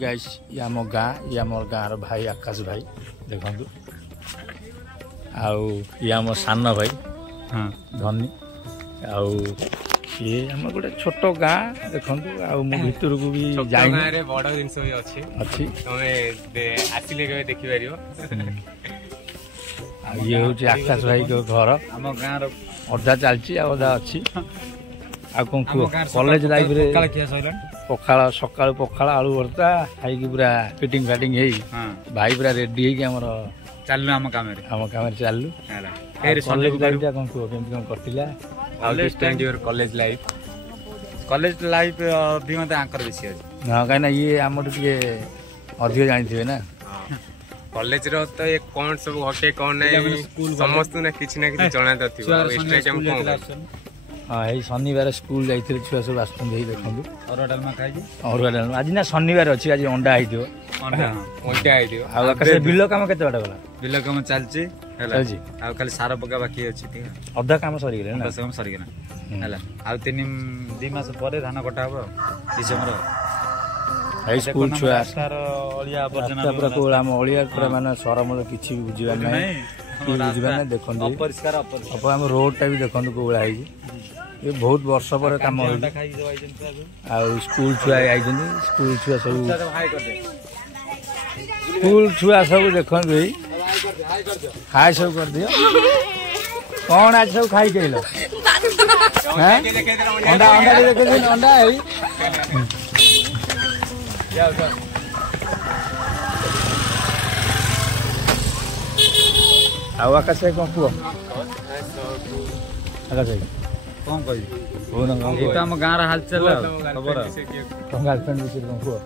guys ये आम गाँ ये आम गाँव भाई आकाश भाई देखु ये आम सान भाई हाँ धनी आउ ये आम गोटे छोट गाँ देखु भीतर को भी जाए बड़ जिन अच्छी देखिपर ये हूँ आकाश भाई को घर आम गाँव अधा चलती अधा अच्छी कौन कॉलेज लाइफ रे पखाड़ सका पखाड़ आलू भर्ता खाई पूरा फिटिंग फाटिंग भाई पूरा रेडी है चलु आम काम चलु कॉलेज लाइफ कौन कह केमती कौन करथिला कॉलेज लाइफ अभिज्ञता आंकर बेसी अछि हां कहीं ये आम टे अधिक जानी ना कॉलेज रो तो ये कौन सब घटे कौन नहीं समस्त ना किछि ना किछि जणा दथियो एक्स्ट्रा टाइम कोन हाँ यही शनिवार स्कूल जाइए छुआ सब आस देखो अरुआ डालमा खाई अरुआ डालमा आज ना शनिवार अच्छी आज अंडा बिल कम के गला बिल कम चलची खाली सार पका बाकी अच्छी अधा काम सरीगले ना काम सरीगला आ 2 मास पर धान कटा हम डिसेम्बर स्कूल छुआ पूरा कोला अलिया पूरा माने सरमल किछि बुझिबा नै बुझिबा नै देखन अपरिष्कार हम रोड टा भी देखन कोला है ये बहुत वर्ष पर काम हो स्कूल छुआ आई स्कूल छुआ सब स्कूल छुआ सब देखन खाए सब कर दियो कौन आज सब खाई केलो अंडा अंडा देख अंडा है आकाश कौन कह आकाश कौन कह गाँव हालचाल खबर गर्लफ्रेंड विषय कौन कह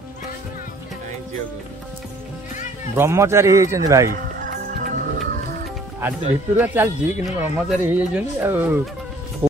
ब्रह्मचारी होती भाई आज भितर चलती कि ब्रह्मचारी हो